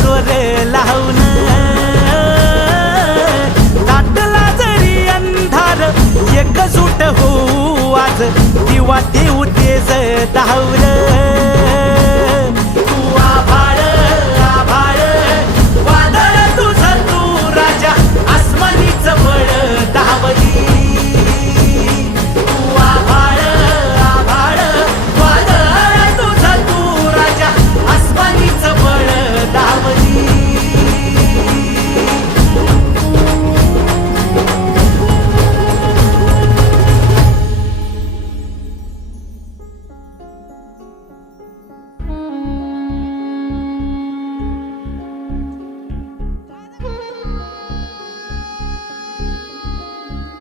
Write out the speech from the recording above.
स्वर लावून दाटला जरी अंधार एकजूट होऊ आज दिवा देऊ तेज धावलं